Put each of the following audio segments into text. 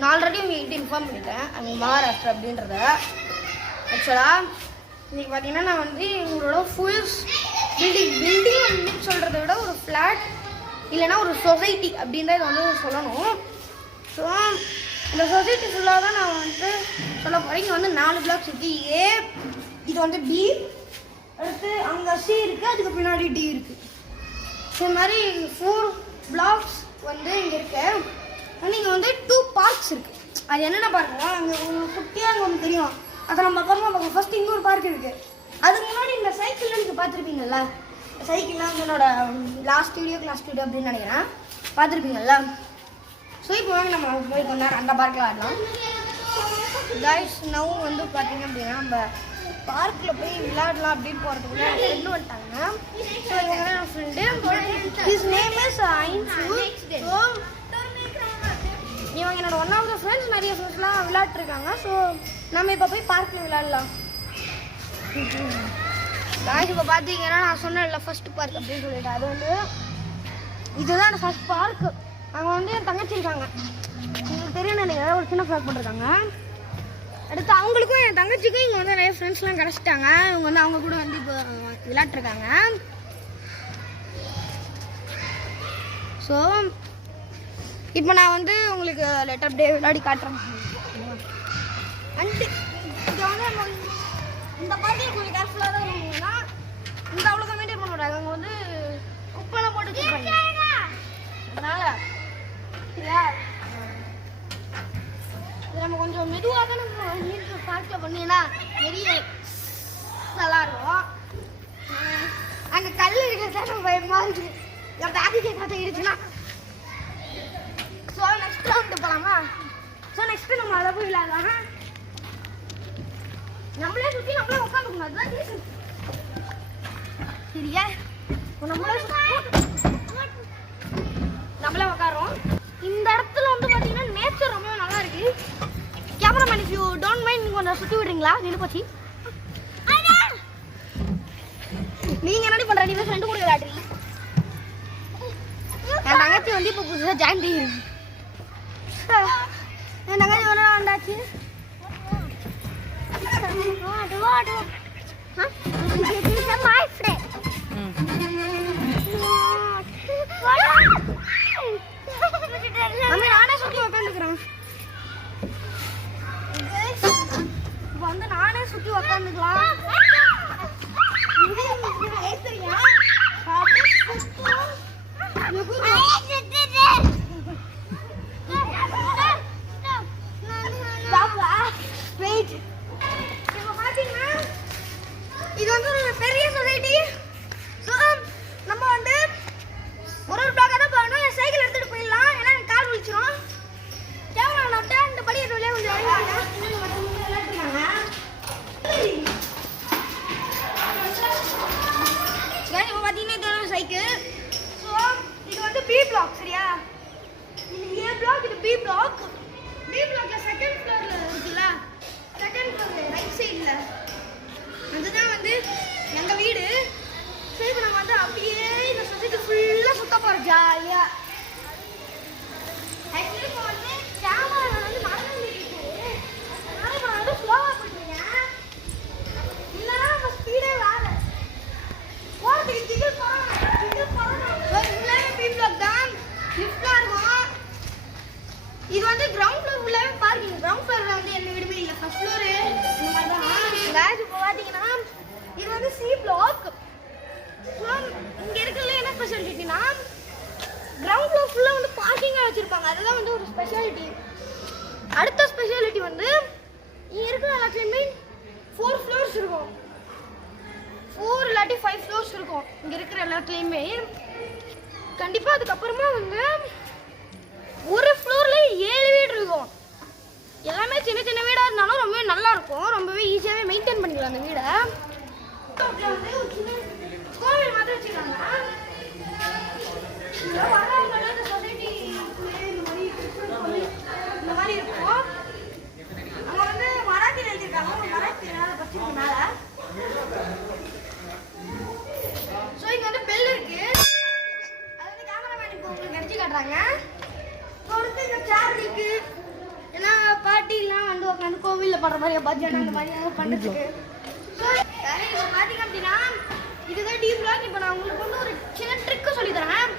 நான் ஆல்ரெடி உங்கள்கிட்ட இன்ஃபார்ம் பண்ணிட்டேன் அங்கே மகாராஷ்டிரா அப்படின்றத. ஆக்சுவலாக இன்றைக்கி பார்த்தீங்கன்னா நான் வந்து எங்களோட ஃபுல் பில்டிங் அப்படின்னு சொல்கிறத விட ஒரு ஃப்ளாட் இல்லைனா ஒரு சொசைட்டி அப்படின்னு தான் இதை வந்து சொல்லணும். ஸோ இந்த சொசைட்டி ஃபுல்லாக தான் நான் வந்து சொல்ல போகிறேன். இங்கே வந்து 4 பிளாக்ஸ் இருக்குது. ஏ, இது வந்து பி, அடுத்து அங்கே சி இருக்குது, அதுக்கு பின்னாடி டி இருக்குது. இது மாதிரி 4 பிளாக்ஸ் வந்து இங்கே இருக்கு. இங்கே வந்து 2 பார்க்ஸ் இருக்குது. அது என்னென்ன பார்க்குன்னா அங்கே உங்களுக்கு குட்டியாக அங்கே ஒன்று தெரியும், அதை நம்ம பார்க்கலாம். ஃபஸ்ட்டு இன்னொரு பார்க் இருக்குது. அதுக்கு முன்னாடி இந்த சைக்கிள்லாம் நீங்கள் பார்த்துருப்பீங்கள்ல, சைக்கிள்லாம் வந்து என்னோட லாஸ்ட் வீடியோ அப்படின்னு நினைக்கிறேன், பார்த்துருப்பீங்கள்ல. ஸோ இப்போ வாங்க நம்ம போய் கொஞ்ச நேரம் அந்த பார்க்கில் ஆடலாம். கைஸ் நவ் வந்து பார்த்தீங்க அப்படின்னா நம்ம பார்க்கில் போய் விளையாடலாம் அப்படின்னு போகிறதுக்குள்ள என் ஃப்ரெண்டு வந்துட்டாங்க. ஸோ இவங்க தான் என் ஃப்ரெண்டு, ஹிஸ் நேம் இஸ் ஐன்சு. ஸோ இவங்க என்னோட ஒன் ஆஃப் த ஃப்ரெண்ட்ஸ், நிறைய ஃப்ரெண்ட்ஸ்லாம் விளையாட்டுருக்காங்க. ஸோ நம்ம இப்போ போய் பார்க்கில் விளையாடலாம். கைஸ் இப்போ பார்த்தீங்கன்னா நான் சொன்னேன்ல ஃபர்ஸ்ட் பார்க் அப்படின்னு சொல்லிட்டு, அது வந்து இதுதான் அந்த ஃபர்ஸ்ட் பார்க். அங்கே வந்து என் தங்கச்சி இருக்காங்க, உங்களுக்கு தெரியும் நினைக்கிறேன், ஒரு சின்ன ஃப்ளாக் போட்டிருக்காங்க. அடுத்து அவங்களுக்கும் என் தங்கச்சிக்கும் இங்கே வந்து நிறைய ஃப்ரெண்ட்ஸ்லாம் கிடச்சிட்டாங்க. இவங்க வந்து அவங்க கூட வந்து இப்போ விளையாட்டுருக்காங்க. ஸோ இப்போ நான் வந்து உங்களுக்கு லெட்டர் அப்படியே விளையாடி காட்டுறேன். அண்டு இங்கே வந்து நம்ம இந்த பார்க்கில் கொஞ்சம் கேர்ஃபுல்லாக தான் இருந்தீங்கன்னா இந்த அவ்வளோக்கா மெயின்டைன் பண்ண விடாது. அங்கே வந்து குப்பெல்லாம் போட்டு வச்சுருப்பாங்க. அதனால் சரியா, இது நம்ம கொஞ்சம் மெதுவாக தான் நம்ம நீர் பார்க்கில் பண்ணிங்கன்னா நிறைய நல்லாயிருக்கும். அங்கே கல் இருக்கிறதா நம்ம பயமாக இருக்குது, என் பேக்கேஜை பார்த்தா இருக்குன்னா. ஸோ நெக்ஸ்ட் ரவுண்டு போகலாமா? ஸோ நெக்ஸ்ட்டு நம்ம அதை போய் விளையாடலாம். நம்மளே சுற்றி நம்மளே உட்காந்துக்கணும், அதுதான் ரீசன். சரியா, நம்மளே உட்காரோம். இந்த இடத்துல வந்து பார்த்தீங்கன்னா நேச்சர் ரொம்ப நல்லா இருக்கு. Cameraman if you don't mind நீங்கள் கொஞ்சம் சுற்றி விடுறீங்களா? நின்று போச்சு. நீங்கள் என்னடி பண்ணுற? நீ ஃப்ரெண்டு கூட விளையாடுறீங்க. என் தங்கச்சி வந்து இப்போ புதுசாக ஜாயின் பண்ணிடுறேன். என் தங்கச்சி எவ்வளோ வந்தாச்சு? நானே சுற்றி உக்காந்துக்கிறேன். இப்போ வந்து நானே சுற்றி உக்காந்துக்கலாம். இது வந்து ஒரு பெரிய சொசைட்டி. ஸோ நம்ம வந்து ஒரு பிளாக்காக தான் போகணும். என் சைக்கிள் எடுத்துகிட்டு போயிடலாம், ஏன்னா எனக்கு கால் விழிச்சிடும். கேமரா நட்டா இந்த படி எதுவுமே கொஞ்சம் இப்போ பார்த்தீங்கன்னா சைக்கிள். ஸோ இது வந்து பி பிளாக். சரியா, இது ஏ பிளாக், இது பி பிளாக். பி பிளாக்ல செகண்ட் ஃப்ளோரில் இருக்குல்ல, செகண்ட் ஃப்ளோர் ரைட் சைடில் அதுதான் வந்து எங்கள் வீடு. சரி இப்போ நம்ம வந்து அப்படியே இந்த சொசைட்டி ஃபுல்லாக சுத்த போகிறோம் ஜாலியாக. ஆக்சுவலி இப்போ வந்து கேமரா வந்து மறந்து இருக்குது, அதனால இப்போ நான் வந்து ஸ்லோவாக போட்டுருக்கேன், இல்லைன்னா நம்ம ஸ்பீடே வேலை போகிறதுக்கு டிக்கெட் போகிறோம். உள்ளே பி பிளாக் தான், லிஃப்ட்லாம் இருக்கும். இது வந்து கிரவுண்ட் ஃப்ளோர் ஃபுல்லாகவே பார்க்கிங். கிரவுண்ட் ஃப்ளோரில் வந்து எந்த வீடுமே இல்லை, ஃபர்ஸ்ட் ஃப்ளோரு இந்த மாதிரி தான். கேஸ் இப்போ பார்த்தீங்கன்னா இது வந்து சி பிளாக். ஸோ இங்கே இருக்கிறதுல என்ன ஸ்பெஷாலிட்டினா கிரவுண்ட் ஃப்ளோர் ஃபுல்லாக வந்து பார்க்கிங்காக வச்சுருப்பாங்க, அதுதான் வந்து ஒரு ஸ்பெஷாலிட்டி. அடுத்த ஸ்பெஷாலிட்டி வந்து இங்கே இருக்கிற எல்லாத்துலேயுமே 4 ஃப்ளோர்ஸ் இருக்கும், 4 இல்லாட்டி 5 ஃப்ளோர்ஸ் இருக்கும் இங்கே இருக்கிற எல்லாத்துலேயுமே கண்டிப்பாக. அதுக்கப்புறமா வந்து ஒரு ஃப்ளோரில் 7 வீடு இருக்கும். எல்லாமே சின்ன சின்ன வீடாக இருந்தாலும் ரொம்பவே நல்லாயிருக்கும், ரொம்பவே ஈஸியாகவே மெயின்டைன் பண்ணிக்கலாம் அந்த வீடை. வந்து ஒரு சின்ன கோவில் மாதிரி வச்சுருக்காங்க. இந்த சொசைட்டி இந்த மாதிரி இருக்கும். அங்கே வந்து மராத்தி எழுதியிருக்காங்க, ஒரு மராத்தி பச்சை மேலே. ஸோ இங்கே வந்து பெல் இருக்கு, அது வந்து கேமராமேன் இப்போ உங்களுக்கு அடிச்சு காட்டுறாங்க. அடுத்து இங்கே சேர் இருக்கு, வந்து கோவிலில் பண்ணுற மாதிரி பட்ஜெட் அந்த மாதிரி பண்ணுறதுக்கு. ஸோ இப்போ பார்த்தீங்க அப்படின்னா இதுதான் டீப் பிளாக். இப்போ நான் உங்களுக்கு வந்து ஒரு சின்ன ட்ரிக்கு சொல்லித்தரேன்.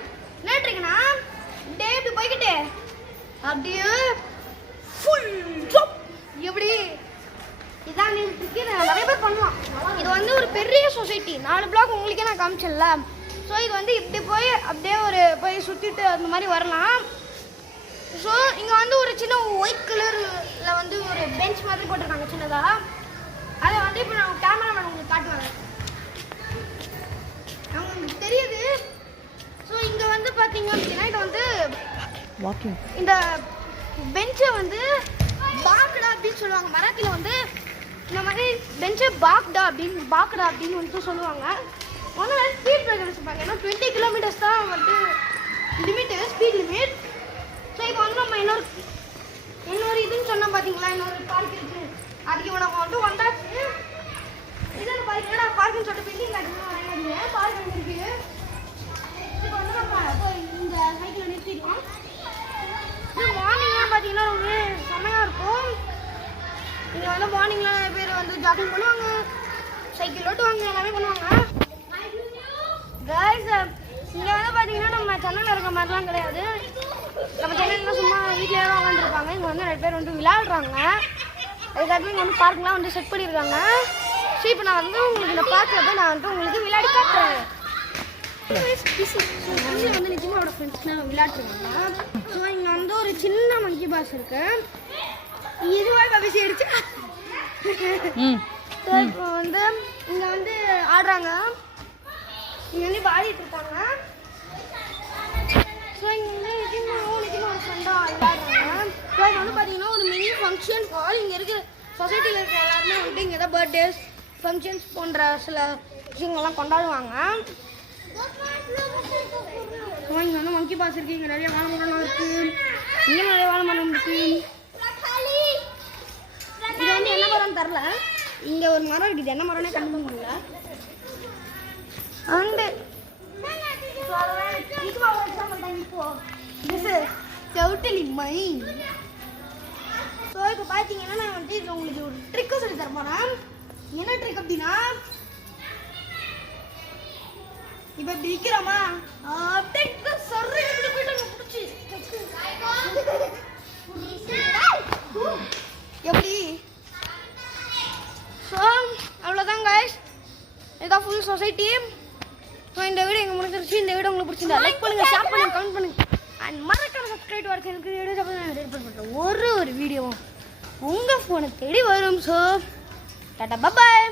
என்ன ட்ரிக்னா, அப்படியே இப்படி போய்கிட்டு அப்படியே ஃபுல் ஜம்ப் எப்படி இதான் ட்ரிக்கு. நிறைய பேர் பண்ணலாம். இது வந்து ஒரு பெரிய சொசைட்டி, 4 பிளாக் உங்களுக்கே நான் காமிச்சேன்ல. ஸோ இது வந்து இப்படி போய் அப்படியே ஒரு போய் சுற்றிட்டு அந்த மாதிரி வரலாம். ஸோ இங்கே வந்து ஒரு சின்ன ஒயிட் கலரில் வந்து ஒரு பெஞ்ச் மாதிரி போட்டிருக்காங்க சின்னதாக. அதை வந்து இப்போ நான் கேமராமேன் உங்களுக்கு காட்டுவாங்க, அவங்களுக்கு தெரியுது. ஸோ இங்கே வந்து பார்த்தீங்க அப்படின்னா இது வந்து இந்த பெஞ்சை வந்து பாக்கடா அப்படின்னு சொல்லுவாங்க. மராத்தியில் வந்து இந்த மாதிரி பெஞ்சை பாக்டா அப்படின்னு வந்துட்டு சொல்லுவாங்க. ஆனால் ஸ்பீட் பிரேக்கர் வச்சுருப்பாங்க. ஏன்னா 20 கிலோமீட்டர்ஸ் தான் வந்து லிமிட்டு, ஸ்பீட் லிமிட். ஸோ இப்போ வந்து நம்ம இன்னொரு இதுன்னு சொன்னால் பார்த்தீங்களா, இன்னொரு பார்க் இருக்குது. அதுக்கு இப்போ நம்ம வந்து வந்தாச்சு. இது பார்த்தீங்கன்னா பார்க்குன்னு சொல்லிட்டு பில்டிங் காட்டுங்க, பார்க் இருக்குது. இப்போ வந்து நம்ம இந்த சைக்கிளை நிறுத்திடுவோம். இது மார்னிங்லாம் பார்த்தீங்கன்னா ரொம்ப செம்மையாக இருக்கும். இங்கே வந்து மார்னிங்லாம் நிறைய பேர் வந்து ஜாக்கிங் பண்ணுவாங்க, சைக்கிள் ஓட்டுவாங்க, எல்லாமே பண்ணுவாங்க. கைஸ் இங்கே வந்து பார்த்தீங்கன்னா நம்ம சென்னையில் இருக்க மாதிரிலாம் கிடையாது. நம்ம சென்னையில் சும்மா வீட்டிலே தான் உட்காந்துருப்பாங்க. இங்கே வந்து நிறைய பேர் வந்து விளையாடுறாங்க. அதுக்காக இங்கே வந்து பார்க்கெலாம் வந்து செட் பண்ணியிருக்காங்க. ஸோ இப்போ நான் வந்து உங்களுக்கு இந்த பார்க்கில் போய் நான் வந்து உங்களுக்கு விளையாடி காட்டுறேன். வந்து நிச்சயமாக அவரோட ஃப்ரெண்ட்ஸ்லாம் விளையாட்டுருக்காங்க. ஸோ இங்கே வந்து ஒரு சின்ன மங்கி பாஸ் இருக்கு. இதுவாக கவிசி அடிச்சு இப்போ வந்து இங்கே வந்து ஆடுறாங்க. இங்கே வந்து இப்போ ஆடிட்டு இருக்காங்க. ஸோ இங்கே வந்து நிச்சயமாக ஒரு ஃப்ரெண்டாக விளையாடுறாங்க. ஸோ இங்கே வந்து பார்த்தீங்கன்னா ஒரு மினி ஃபங்க்ஷன் ஹால். இங்கே இருக்கிற சொசைட்டியில் இருக்கிற எல்லாருமே வந்துட்டு இங்கே தான் பர்த்டேஸ் ஃபங்க்ஷன்ஸ் போன்ற சில விஷயங்கள்லாம் கொண்டாடுவாங்க. இங்கே வந்து மங்கி பாஸ் இருக்குது. இங்கே நிறைய வாழை மரம்லாம் இருக்குது. இங்கே நிறைய வாழை மரம் இருக்குது. இது வந்து என்ன மரம்னு தெரில. இங்கே ஒரு மரம் இருக்குது, என்ன மரம்னே கண்டுபிடிக்க முடியல. And totally mind. ஸோ இப்போ பார்த்தீங்கன்னா நான் வந்து இது உங்களுக்கு ஒரு ட்ரிக்கு சொல்லி தர போகிறேன். என்ன ட்ரிக் அப்படின்னா, இப்போ இப்படி விற்கிறோமா அப்படியே சொல்றேன் போயிட்டு பிடிச்சி எப்படி. ஸோ அவ்வளோதான் கைஸ், இதுதான் ஃபுல் சொசைட்டி. ஸோ இந்த வீடியோ எங்கே முடிஞ்சிருச்சு. இந்த வீடியோ உங்களுக்கு பிடிச்சிருந்தா லைக் பண்ணுங்கள், ஷேர் பண்ணுங்கள், கமெண்ட் பண்ணுங்கள். அண்ட் மறக்காம சப்ஸ்கிரைப் வரைக்கும் எனக்கு வீடியோ எடிட் பண்ணுறேன். ஒரு வீடியோவும் உங்கள் ஃபோனை தேடி வரும். ஸோ டாடா பாய்.